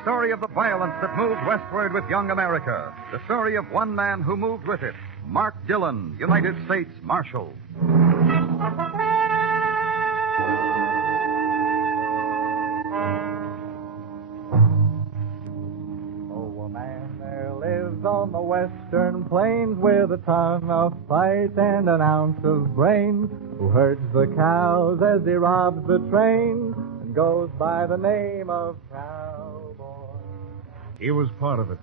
the story of the violence that moved westward with young America. The story of one man who moved with it, Mark Dillon, United States Marshal. Oh, a man there lives on the western plains with a ton of fight and an ounce of brains, who herds the cows as he robs the trains and goes by the name of Cowboy. He was part of it.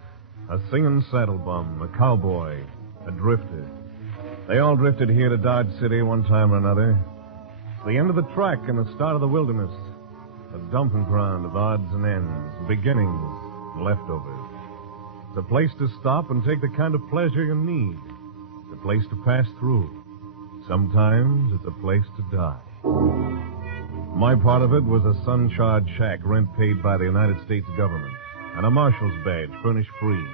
A singing saddle bum, a cowboy, a drifter. They all drifted here to Dodge City one time or another. It's the end of the track and the start of the wilderness. A dumping ground of odds and ends, beginnings, and leftovers. It's a place to stop and take the kind of pleasure you need. It's a place to pass through. Sometimes it's a place to die. My part of it was a sun-charred shack, rent paid by the United States government, and a marshal's badge furnished free.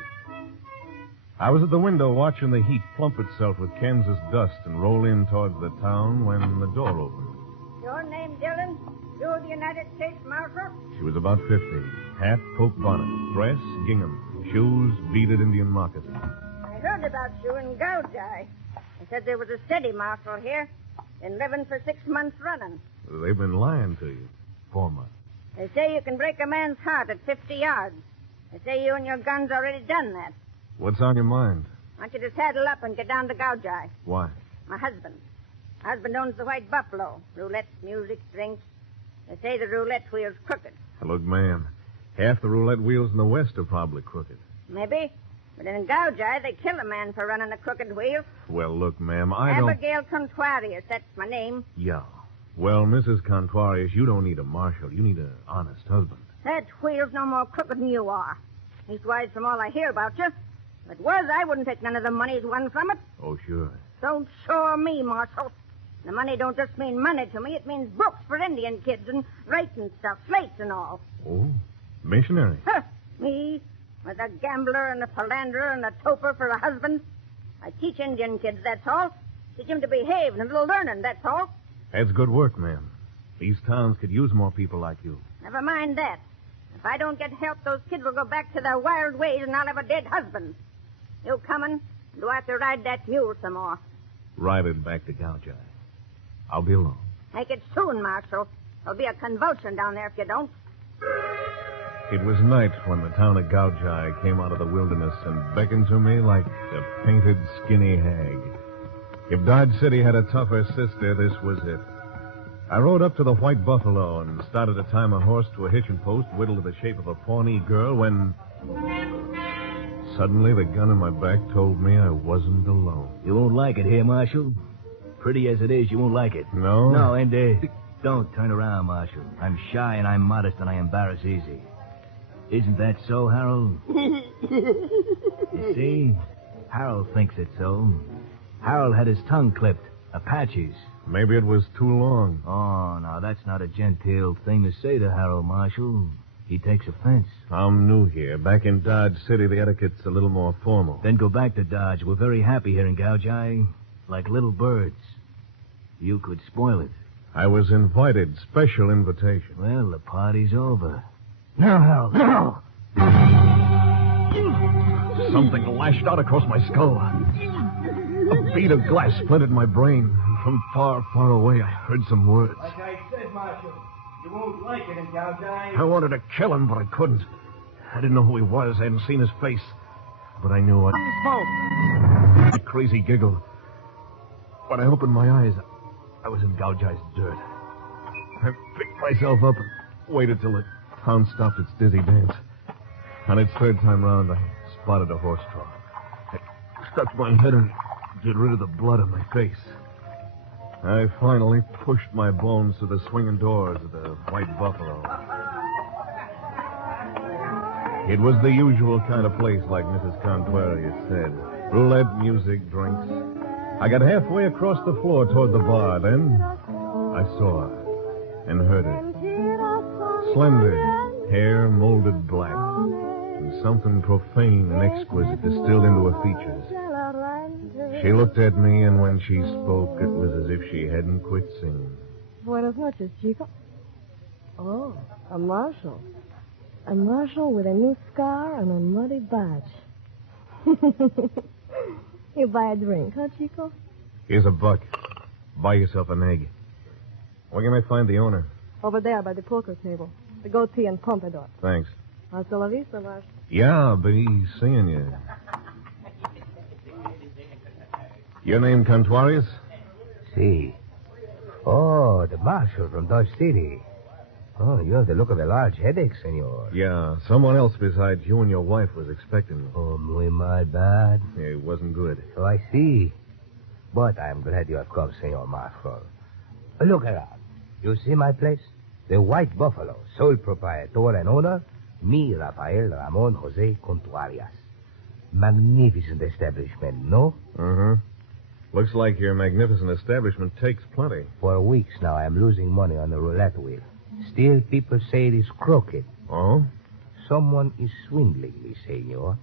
I was at the window watching the heat plump itself with Kansas dust and roll in towards the town when the door opened. Your name, Dillon? You're the United States Marshal? She was about 50. Hat, poke bonnet, dress, gingham, shoes, beaded Indian moccasins. I heard about you in Gouge. They said there was a steady marshal here. Been living for 6 months running. They've been lying to you. 4 months. They say you can break a man's heart at 50 yards. They say you and your gun's already done that. What's on your mind? I want you to saddle up and get down to Gouge. Why? My husband. My husband owns the White Buffalo. Roulette, music, drinks. They say the roulette wheel's crooked. Look, ma'am, half the roulette wheels in the West are probably crooked. Maybe. But in Gouge, they kill a man for running a crooked wheel. Well, look, ma'am, I don't... Abigail Contrarius, that's my name. Yeah. Well, Mrs. Contrarius, you don't need a marshal. You need an honest husband. That wheel's no more crooked than you are. Leastwise, from all I hear about you. If it was, I wouldn't take none of the money he's won from it. Oh, sure. Don't shore me, Marshal. The money don't just mean money to me. It means books for Indian kids and writing stuff, slates and all. Oh, missionary. Huh, me, with a gambler and a philanderer and a toper for a husband. I teach Indian kids, that's all. Teach them to behave and a little learning, that's all. That's good work, ma'am. These towns could use more people like you. Never mind that. If I don't get help, those kids will go back to their wild ways and I'll have a dead husband. You coming? Do I have to ride that mule some more? Ride it back to Gouge. I'll be along. Make it soon, Marshal. There'll be a convulsion down there if you don't. It was night when the town of Gouge came out of the wilderness and beckoned to me like a painted, skinny hag. If Dodge City had a tougher sister, this was it. I rode up to the White Buffalo and started to tie my horse to a hitching post whittled to the shape of a Pawnee girl when... Suddenly, the gun in my back told me I wasn't alone. You won't like it here, Marshal. Pretty as it is, you won't like it. No? No, and, don't turn around, Marshal. I'm shy and I'm modest and I embarrass easy. Isn't that so, Harold? You see? Harold thinks it's so. Harold had his tongue clipped. Apaches. Maybe it was too long. Oh, now, that's not a genteel thing to say to Harold, Marshal. He takes offense. I'm new here. Back in Dodge City, the etiquette's a little more formal. Then go back to Dodge. We're very happy here in Gouge. Like little birds. You could spoil it. I was invited. Special invitation. Well, the party's over. Now, Harold, now! Something lashed out across my skull. A bead of glass splintered my brain. From far, far away, I heard some words. Like I said, Marshal, you won't like it in Gouge. I wanted to kill him, but I couldn't. I didn't know who he was. I hadn't seen his face. But I knew what... Smoke. A crazy giggle. When I opened my eyes, I was in Gouge's dirt. I picked myself up and waited till the town stopped its dizzy dance. On its third time round, I spotted a horse trough. I stuck my head in to get rid of the blood on my face. I finally pushed my bones through the swinging doors of the White Buffalo. It was the usual kind of place, like Mrs. Contrarius said. Roulette, music, drinks. I got halfway across the floor toward the bar. Then I saw her and heard her. Slender, hair molded black, and something profane and exquisite distilled into her features. She looked at me, and when she spoke, it was as if she hadn't quit singing. Buenas noches, chico. Oh, a marshal. A marshal with a new scar and a muddy badge. You buy a drink, huh, Chico? Here's $1. Buy yourself an egg. Where can I find the owner? Over there by the poker table. The goatee and pompadour. Thanks. Hasta la vista, Marshal. Yeah, I'll be seeing you. Your name, Contuarius? See. Oh, the marshal from Dodge City. Oh, you have the look of a large headache, senor. Yeah, someone else besides you and your wife was expecting me. Oh, muy my bad. Yeah, it wasn't good. Oh, I see. But I'm glad you have come, senor marshal. Look around. You see my place? The White Buffalo, sole proprietor and owner, me, Rafael Ramon Jose Contuarias. Magnificent establishment, no? Uh-huh. Looks like your magnificent establishment takes plenty. For weeks now, I'm losing money on the roulette wheel. Still, people say it is crooked. Oh? Someone is swindling me, senor.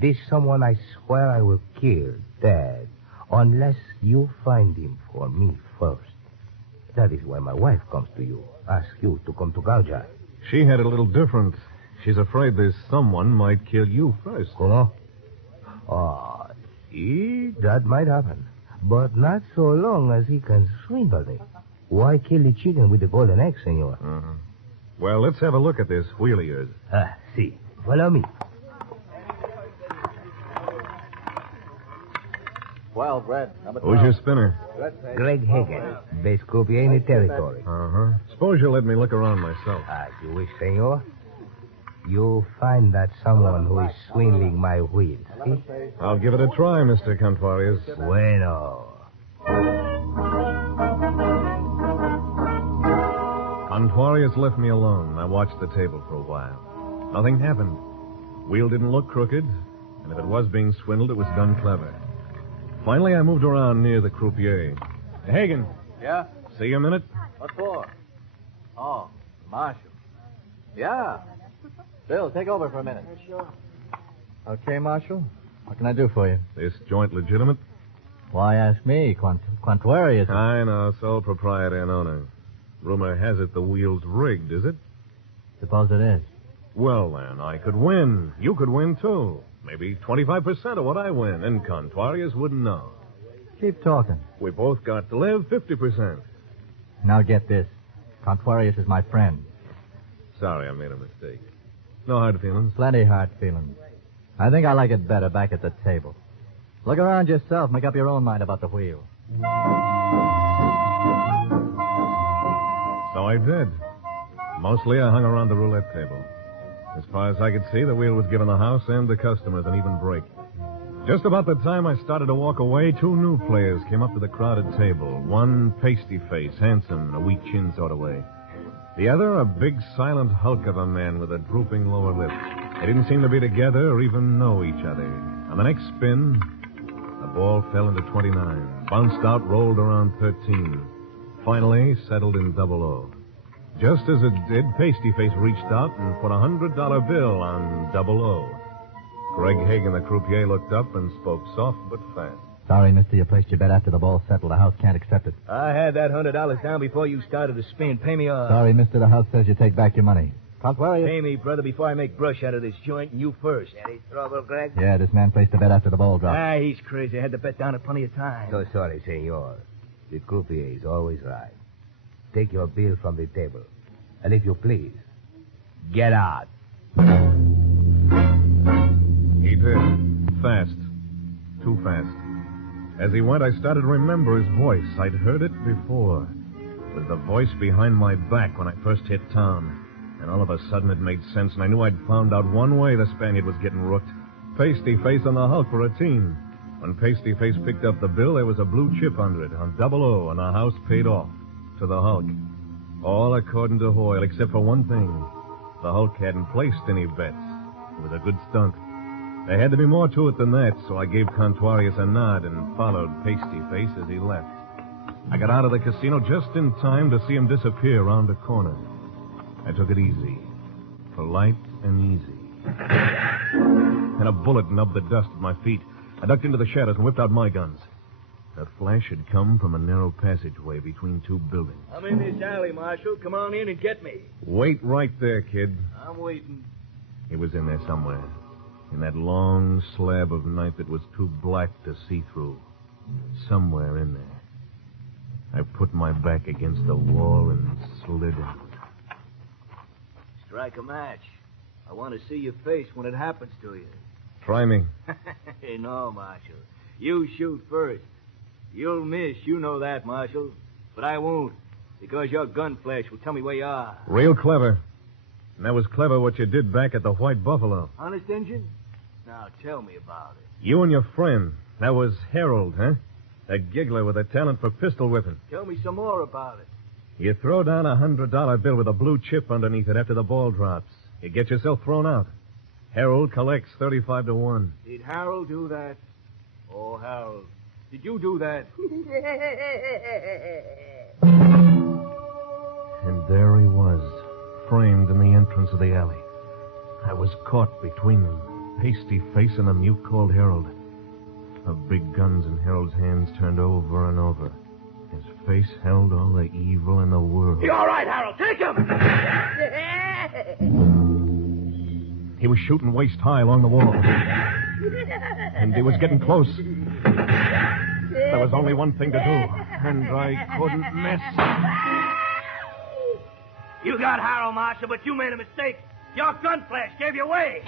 This someone I swear I will kill, dead, unless you find him for me first. That is why my wife comes to you, ask you to come to Gouge. She had it a little different. She's afraid this someone might kill you first. Oh? Oh, see, that might happen. But not so long as he can swindle me. Why kill the chicken with the golden egg, senor? Uh-huh. Well, let's have a look at this wheel of yours. See. Follow me. 12, red. Number 12. Who's your spinner? Greg Hagen, best croupier in the territory. Uh-huh. Suppose you'll let me look around myself. As you wish, senor. You find that someone who is swindling my wheels, see? I'll give it a try, Mr. Contuarius. Bueno. Contuarius left me alone. I watched the table for a while. Nothing happened. Wheel didn't look crooked, and if it was being swindled, it was done clever. Finally, I moved around near the croupier. Hagen. Yeah? See you a minute? What for? Oh, Marshal. Yeah. Bill, take over for a minute. Sure. Okay, Marshal. What can I do for you? This joint legitimate? Why ask me? Contuarius. I know, sole proprietor and owner. Rumor has it the wheel's rigged, is it? Suppose it is. Well, then, I could win. You could win, too. Maybe 25% of what I win, and Contuarius wouldn't know. Keep talking. We both got to live 50%. Now get this. Contuarius is my friend. Sorry, I made a mistake. No hard feelings. Plenty hard feelings. I think I like it better back at the table. Look around yourself. Make up your own mind about the wheel. So I did. Mostly I hung around the roulette table. As far as I could see, the wheel was giving the house and the customers an even break. Just about the time I started to walk away, 2 new players came up to the crowded table. One pasty face, handsome, and a weak chin sort of way. The other, a big, silent hulk of a man with a drooping lower lip. They didn't seem to be together or even know each other. On the next spin, the ball fell into 29, bounced out, rolled around 13. Finally, settled in 00. Just as it did, Pasty Face reached out and put a $100 bill on 00. Greg Hagen, the croupier, looked up and spoke soft but fast. Sorry, mister, you placed your bet after the ball settled. The house can't accept it. I had that $100 down before you started to spin. Pay me off. Sorry, mister, the house says you take back your money. Contuarius. Pay me, brother, before I make brush out of this joint, and you first. Any trouble, Greg? Yeah, this man placed a bet after the ball dropped. He's crazy. I had the bet down at plenty of time. So sorry, senor. The croupier is always right. Take your bill from the table. And if you please, get out. He did. Fast. Too fast. As he went, I started to remember his voice. I'd heard it before. It was the voice behind my back when I first hit town. And all of a sudden it made sense, and I knew I'd found out one way the Spaniard was getting rooked. Pasty Face on the hulk for a team. When Pasty Face picked up the bill, there was a blue chip under it on 00, and the house paid off to the Hulk. All according to Hoyle, except for one thing. The Hulk hadn't placed any bets. It was a good stunt. There had to be more to it than that, so I gave Contuarius a nod and followed Pasty Face as he left. I got out of the casino just in time to see him disappear around the corner. I took it easy. Polite and easy. And a bullet nubbed the dust at my feet. I ducked into the shadows and whipped out my guns. The flash had come from a narrow passageway between two buildings. I'm in this alley, Marshal. Come on in and get me. Wait right there, kid. I'm waiting. He was in there somewhere. In that long slab of night that was too black to see through. Somewhere in there. I put my back against the wall and slid in. Strike a match. I want to see your face when it happens to you. Try me. No, Marshal. You shoot first. You'll miss. You know that, Marshal. But I won't, because your gun flash will tell me where you are. Real clever. And that was clever what you did back at the White Buffalo. Honest, Injun? Now, tell me about it. You and your friend. That was Harold, huh? A giggler with a talent for pistol whipping. Tell me some more about it. You throw down a $100 bill with a blue chip underneath it after the ball drops. You get yourself thrown out. Harold collects 35 to 1. Did Harold do that? Oh, Harold, did you do that? And there he was, framed in the entrance of the alley. I was caught between them, pasty face and the mute called Harold. The big guns in Harold's hands turned over and over. His face held all the evil in the world. You all right, Harold? Take him! He was shooting waist high along the wall. And he was getting close. There was only one thing to do, and I couldn't miss. You got Harold, Marshal, but you made a mistake. Your gun flash gave you away.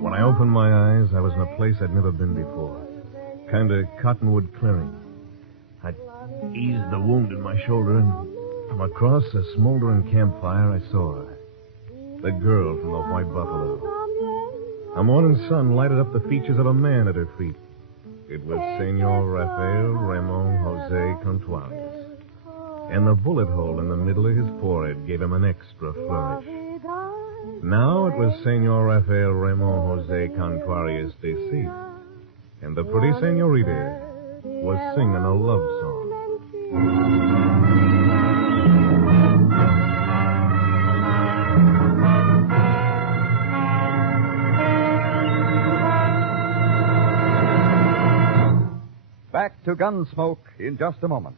When I opened my eyes, I was in a place I'd never been before. Kind of cottonwood clearing. I'd eased the wound in my shoulder, and from across a smoldering campfire, I saw her. The girl from the White Buffalo. A morning sun lighted up the features of a man at her feet. It was Senor Rafael Ramon Jose Contreras. And the bullet hole in the middle of his forehead gave him an extra flourish. Now it was Senor Rafael Ramon Jose Contreras deceased. And the pretty senorita was singing a love song. Back to Gunsmoke in just a moment.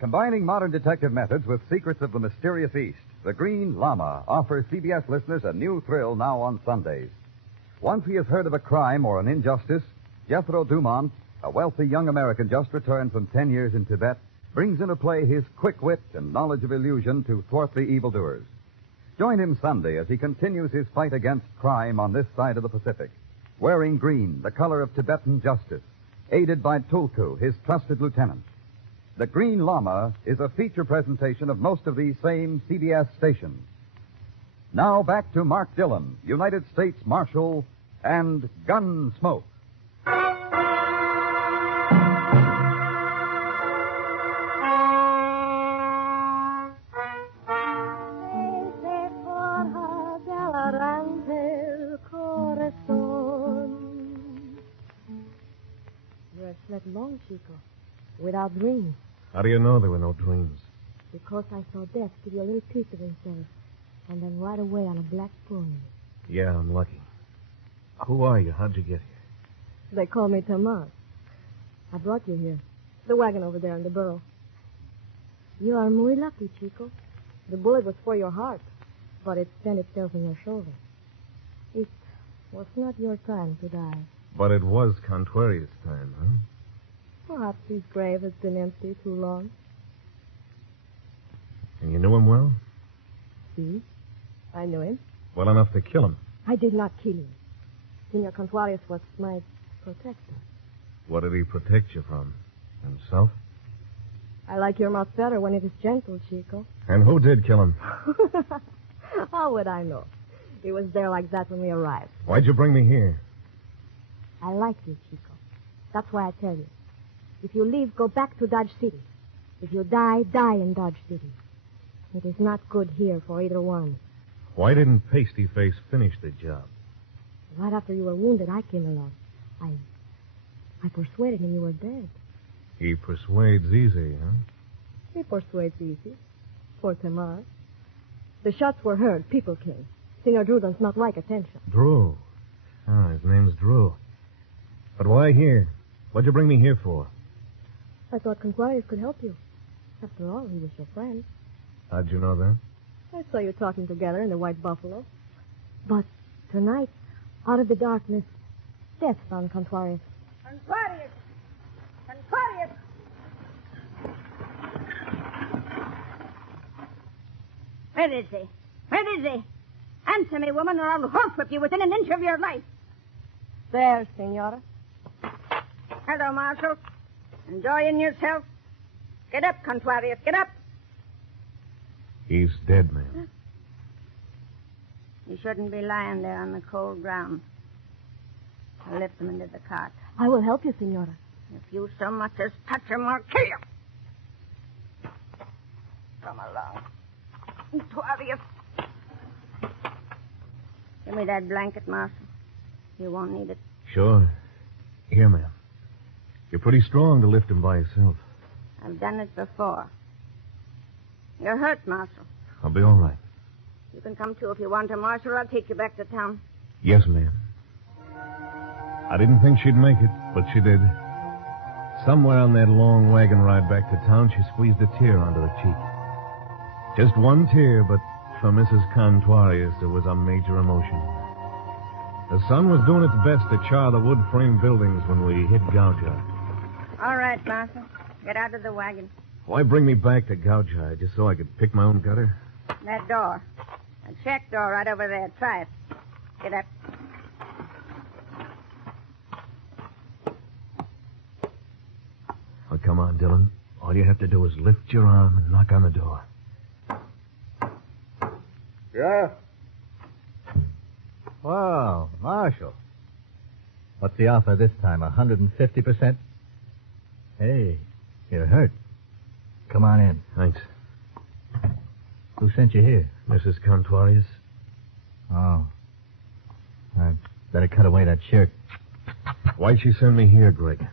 Combining modern detective methods with secrets of the mysterious East, the Green Llama offers CBS listeners a new thrill now on Sundays. Once he has heard of a crime or an injustice, Jethro Dumont, a wealthy young American just returned from 10 years in Tibet, brings into play his quick wit and knowledge of illusion to thwart the evildoers. Join him Sunday as he continues his fight against crime on this side of the Pacific, wearing green, the color of Tibetan justice, aided by Tulku, his trusted lieutenant. The Green Llama is a feature presentation of most of these same CBS stations. Now back to Mark Dillon, United States Marshal, and Gunsmoke. You have slept long, Chico, without dreams. How do you know there were no dreams? Because I saw Death give you a little peek of himself, and then right away on a black pony. Yeah, I'm lucky. Who are you? How'd you get here? They call me Tomas. I brought you here. The wagon over there in the burrow. You are muy lucky, Chico. The bullet was for your heart, but it spent itself in your shoulder. It was not your time to die. But it was Contreras' time, huh? Perhaps his grave has been empty too long. And you knew him well? See? I knew him. Well enough to kill him. I did not kill him. Senor Contreras was my protector. What did he protect you from? Himself? I like your mouth better when it is gentle, Chico. And who did kill him? How would I know? He was there like that when we arrived. Why'd you bring me here? I like you, Chico. That's why I tell you. If you leave, go back to Dodge City. If you die, die in Dodge City. It is not good here for either one. Why didn't Pasty Face finish the job? Right after you were wounded, I came along. I persuaded him you were dead. He persuades easy, huh? He persuades easy. Poor Tamar. The shots were heard. People came. Senor Drew does not like attention. Drew. Ah, his name's Drew. But why here? What'd you bring me here for? I thought Conquarius could help you. After all, he was your friend. How'd you know that? I saw you talking together in the White Buffalo. But tonight, out of the darkness, death found Conquarius. Conquarius! Conquarius! Where is he? Where is he? Answer me, woman, or I'll horsewhip you within an inch of your life. There, Senora. Hello, Marshal. Enjoying yourself? Get up, Conquarius, get up. He's dead, ma'am. You shouldn't be lying there on the cold ground. I'll lift him into the cart. I will help you, Senora. If you so much as touch him, I'll kill you. Come along. Conquarius. Give me that blanket, Marshal. You won't need it. Sure. Here, ma'am. You're pretty strong to lift him by yourself. I've done it before. You're hurt, Marshal. I'll be all right. You can come too if you want to, Marshal. I'll take you back to town. Yes, ma'am. I didn't think she'd make it, but she did. Somewhere on that long wagon ride back to town, she squeezed a tear onto her cheek. Just one tear, but for Mrs. Conquarius, it was a major emotion. The sun was doing its best to char the wood frame buildings when we hit Gouge. All right, Marshal. Get out of the wagon. Why bring me back to Gouge just so I could pick my own gutter? That door. That shack door right over there. Try it. Get up. Oh, come on, Dillon. All you have to do is lift your arm and knock on the door. Yeah? Wow, Marshal. What's the offer this time, 150%? Hey, you're hurt. Come on in. Thanks. Who sent you here? Mrs. Conquarius? Oh. I better cut away that shirt. Why'd she send me here, Greg?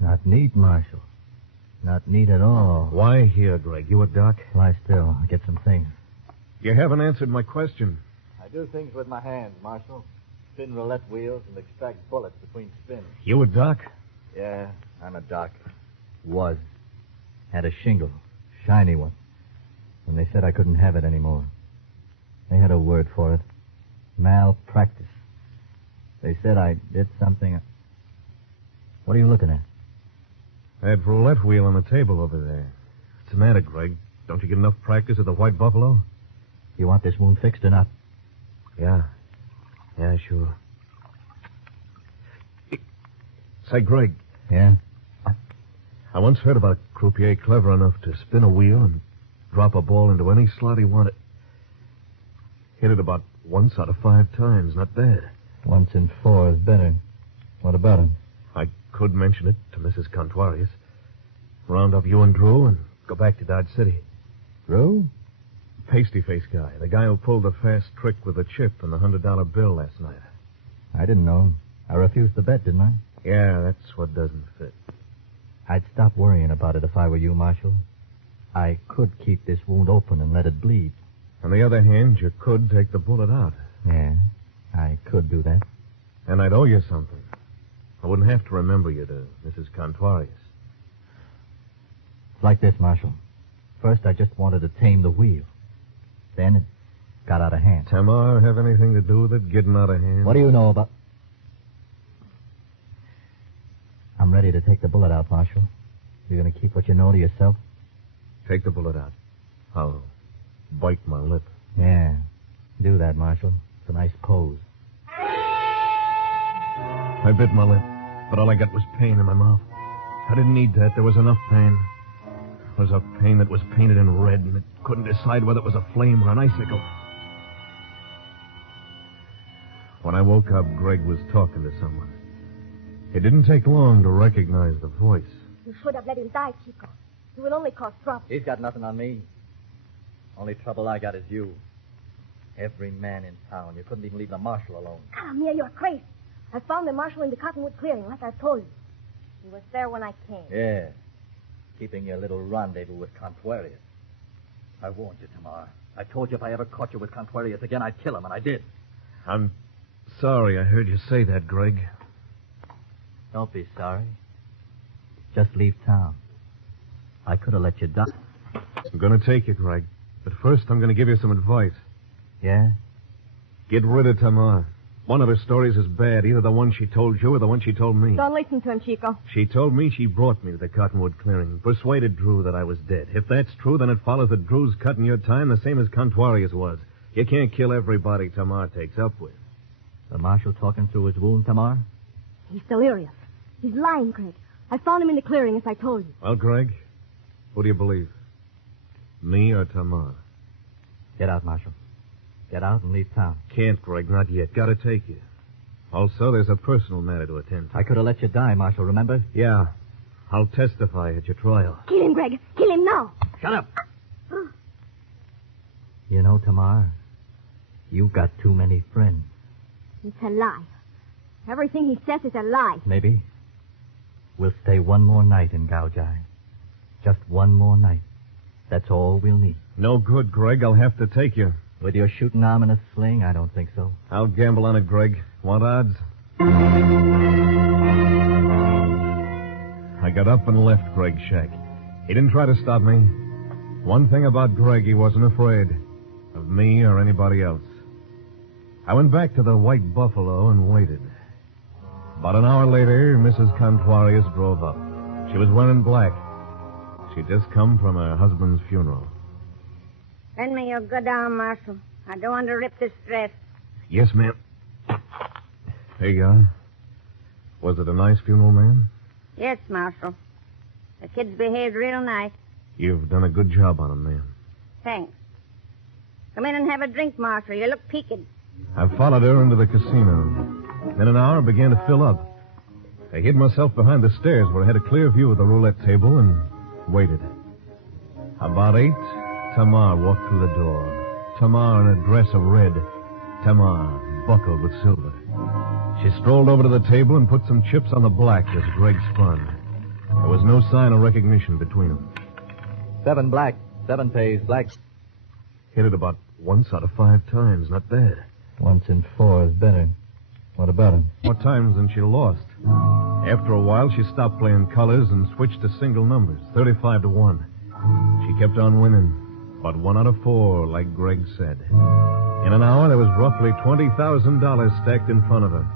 Not neat, Marshal. Not neat at all. Why here, Greg? You a doc? Lie still. I'll get some things. You haven't answered my question. I do things with my hands, Marshal. Spin roulette wheels and extract bullets between spins. You a doc? Yeah, I'm a doc. Was. Had a shingle. Shiny one. And they said I couldn't have it anymore. They had a word for it. Malpractice. They said I did something. What are you looking at? That roulette wheel on the table over there. What's the matter, Greg? Don't you get enough practice at the White Buffalo? You want this wound fixed or not? Yeah. Yeah, sure. Say, Greg. Yeah? I once heard about a croupier clever enough to spin a wheel and drop a ball into any slot he wanted. Hit it about once out of 5 times. Not bad. Once in 4 is better. What about him? I could mention it to Mrs. Conquarius. Round up you and Drew and go back to Dodge City. Drew? Pasty-face guy. The guy who pulled the fast trick with the chip and the $100 bill last night. I didn't know him. I refused the bet, didn't I? Yeah, that's what doesn't fit. I'd stop worrying about it if I were you, Marshal. I could keep this wound open and let it bleed. On the other hand, you could take the bullet out. Yeah, I could do that. And I'd owe you something. I wouldn't have to remember you to Mrs. Conquarius. It's like this, Marshal. First, I just wanted to tame the wheel. Then it got out of hand. Tamar have anything to do with it getting out of hand? What do you know about... I'm ready to take the bullet out, Marshal. You're going to keep what you know to yourself? Take the bullet out. I'll bite my lip. Yeah. Do that, Marshal. It's a nice pose. I bit my lip, but all I got was pain in my mouth. I didn't need that. There was enough pain. It was a pain that was painted in red, and it couldn't decide whether it was a flame or an icicle. When I woke up, Greg was talking to someone. It didn't take long to recognize the voice. You should have let him die, Chico. It will only cause trouble. He's got nothing on me. Only trouble I got is you. Every man in town. You couldn't even leave the marshal alone. Come here, you're crazy. I found the marshal in the cottonwood clearing, like I've told you. He was there when I came. Yeah. Keeping your little rendezvous with Conquarius. I warned you, Tamar. I told you if I ever caught you with Conquarius again, I'd kill him, and I did. I'm sorry I heard you say that, Greg. Don't be sorry. Just leave town. I could have let you die. I'm going to take you, Greg. But first, I'm going to give you some advice. Yeah? Get rid of Tamar. One of her stories is bad, either the one she told you or the one she told me. Don't listen to him, Chico. She told me she brought me to the Cottonwood clearing, persuaded Drew that I was dead. If that's true, then it follows that Drew's cutting your time the same as Contuarius was. You can't kill everybody Tamar takes up with. The marshal talking through his wound, Tamar? He's delirious. He's lying, Greg. I found him in the clearing, as I told you. Well, Greg, who do you believe? Me or Tamar? Get out, Marshal. Get out and leave town. Can't, Greg, not yet. Gotta take you. Also, there's a personal matter to attend to. I could have let you die, Marshal, remember? Yeah. I'll testify at your trial. Kill him, Greg. Kill him now. Shut up. You know, Tamar, you've got too many friends. It's a lie. Everything he says is a lie. Maybe. We'll stay one more night in Gouge. Just one more night. That's all we'll need. No good, Greg. I'll have to take you. With your shooting arm and a sling, I don't think so. I'll gamble on it, Greg. Want odds? I got up and left Greg's shack. He didn't try to stop me. One thing about Greg, he wasn't afraid of me or anybody else. I went back to the White Buffalo and waited. About an hour later, Mrs. Contuarius drove up. She was wearing black. She'd just come from her husband's funeral. Lend me your good arm, Marshal. I don't want to rip this dress. Yes, ma'am. Here you are. Was it a nice funeral, ma'am? Yes, Marshal. The kids behaved real nice. You've done a good job on them, ma'am. Thanks. Come in and have a drink, Marshal. You look peaked. I followed her into the casino. In an hour, it began to fill up. I hid myself behind the stairs where I had a clear view of the roulette table and waited. About 8, Tamar walked through the door. Tamar in a dress of red. Tamar buckled with silver. She strolled over to the table and put some chips on the black as Greg spun. There was no sign of recognition between them. 7 black, 7 pays, black. Hit it about once out of 5 times. Not bad. Once in 4 is better. What about him? More times than she lost. After a while, she stopped playing colors and switched to single numbers, 35 to 1. She kept on winning. But 1 out of 4, like Greg said. In an hour, there was roughly $20,000 stacked in front of her.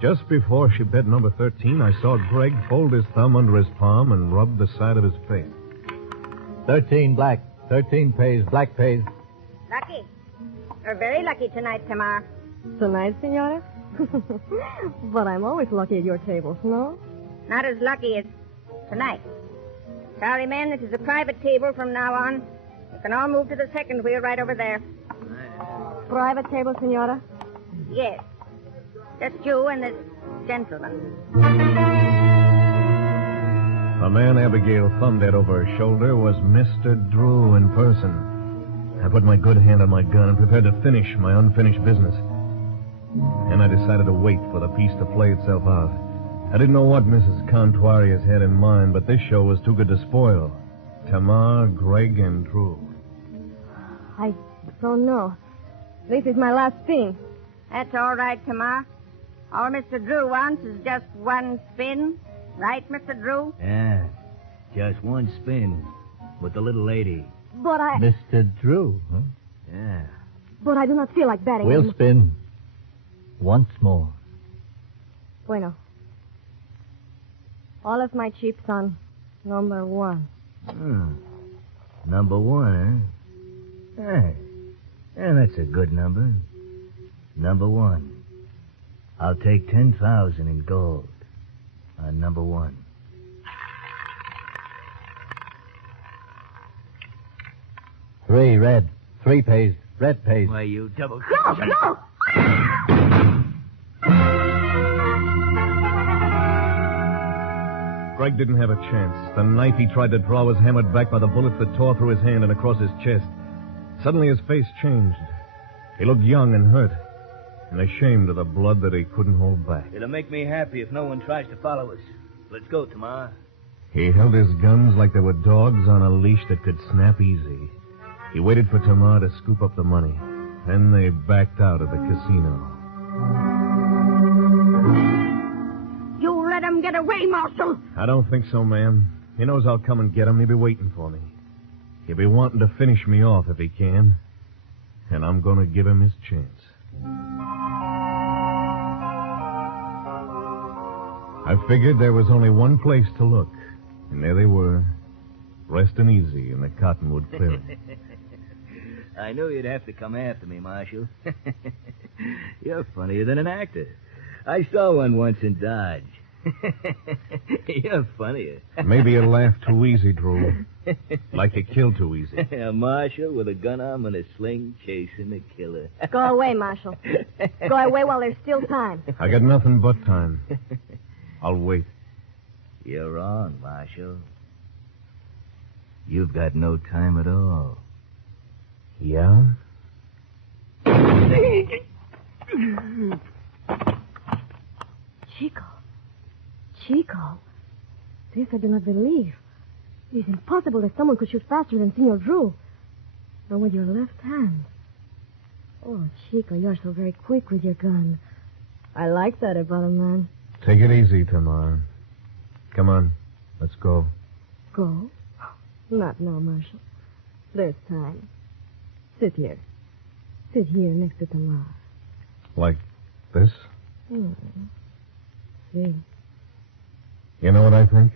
Just before she bet number 13, I saw Greg fold his thumb under his palm and rub the side of his face. 13 black, 13 pays, black pays. Lucky. You're very lucky tonight, Tamar. Tonight, senora? But I'm always lucky at your tables, no? Not as lucky as tonight. Sorry, men, this is a private table from now on. You can all move to the second wheel right over there. Private table, senora? Yes. Just you and this gentleman. The man Abigail thumbed at over her shoulder was Mr. Drew in person. I put my good hand on my gun and prepared to finish my unfinished business. And I decided to wait for the piece to play itself out. I didn't know what Mrs. Contuarius had in mind, but this show was too good to spoil. Tamar, Greg, and Drew. I don't know. This is my last spin. That's all right, Tamar. All Mr. Drew wants is just one spin. Right, Mr. Drew? Yeah, just one spin with the little lady. But I... Mr. Drew, huh? Yeah. But I do not feel like betting. We'll spin once more. Bueno. All of my chips on number 1. Number 1, huh? Hey. Yeah, that's a good number. Number 1. I'll take 10,000 in gold on number 1. Three red, 3 pays, red pays. Why, you double... No, no! Greg didn't have a chance. The knife he tried to draw was hammered back by the bullets that tore through his hand and across his chest. Suddenly his face changed. He looked young and hurt, and ashamed of the blood that he couldn't hold back. It'll make me happy if no one tries to follow us. Let's go, Tamar. He held his guns like they were dogs on a leash that could snap easy. He waited for Tamar to scoop up the money. Then they backed out of the casino. You let him get away, Marshal. I don't think so, ma'am. He knows I'll come and get him. He'll be waiting for me. He'll be wanting to finish me off if he can. And I'm going to give him his chance. I figured there was only one place to look. And there they were, resting easy in the cottonwood clearing. I knew you'd have to come after me, Marshal. You're funnier than an actor. I saw one once in Dodge. You're funnier. Maybe you laugh too easy, Drew. Like you kill too easy. A marshal with a gun arm and a sling chasing a killer. Go away, Marshal. Go away while there's still time. I got nothing but time. I'll wait. You're wrong, Marshal. You've got no time at all. Yeah? Chico. This I do not believe. It is impossible that someone could shoot faster than Senor Drew. And with your left hand. Oh, Chico, you're so very quick with your gun. I like that about a man. Take it easy, Tamar. Come on. Let's go. Go? Not now, Marshal. There's time. Sit here. Sit here next to Tamar. Like this? See. You know what I think?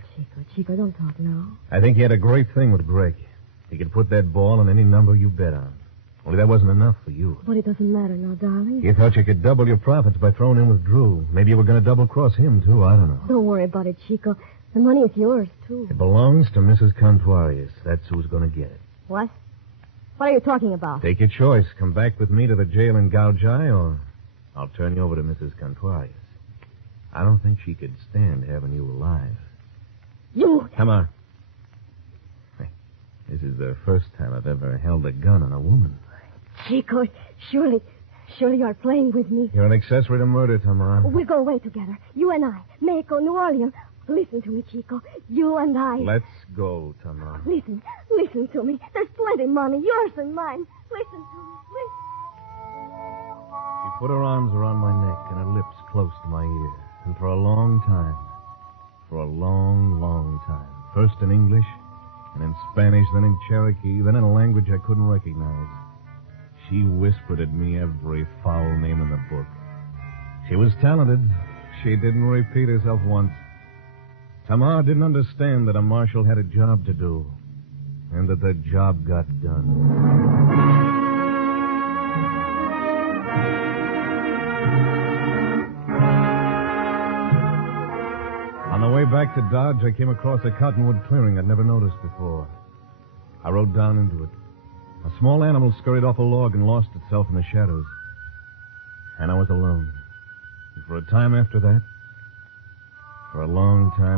Chico, don't talk now. I think he had a great thing with Greg. He could put that ball on any number you bet on. Only that wasn't enough for you. But it doesn't matter now, darling. You thought you could double your profits by throwing in with Drew. Maybe you were going to double-cross him, too. I don't know. Don't worry about it, Chico. The money is yours, too. It belongs to Mrs. Contuarius. That's who's going to get it. What? What are you talking about? Take your choice. Come back with me to the jail in Gouge, or I'll turn you over to Mrs. Contuarius. I don't think she could stand having you alive. You... Come on. Hey, this is the first time I've ever held a gun on a woman. Chico, surely you are playing with me. You're an accessory to murder, Tamar. We'll go away together. You and I. Mexico, New Orleans. Listen to me, Chico. You and I. Let's go, Tamar. Listen to me. There's plenty of money, yours and mine. Listen to me, listen. She put her arms around my neck and her lips close to my ear. And for a long time, first in English, and in Spanish, then in Cherokee, then in a language I couldn't recognize, she whispered at me every foul name in the book. She was talented. She didn't repeat herself once. Tamar didn't understand that a marshal had a job to do, and that the job got done. On the way back to Dodge, I came across a cottonwood clearing I'd never noticed before. I rode down into it. A small animal scurried off a log and lost itself in the shadows. And I was alone. And for a long time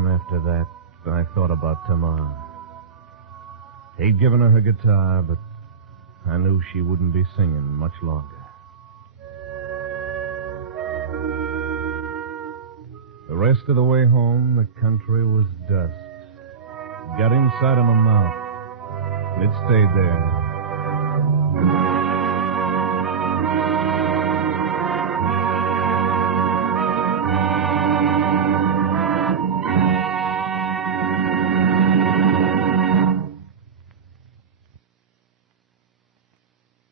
after that, I thought about Tamar. He'd given her guitar, but I knew she wouldn't be singing much longer. The rest of the way home, the country was dust. It got inside of my mouth, and it stayed there.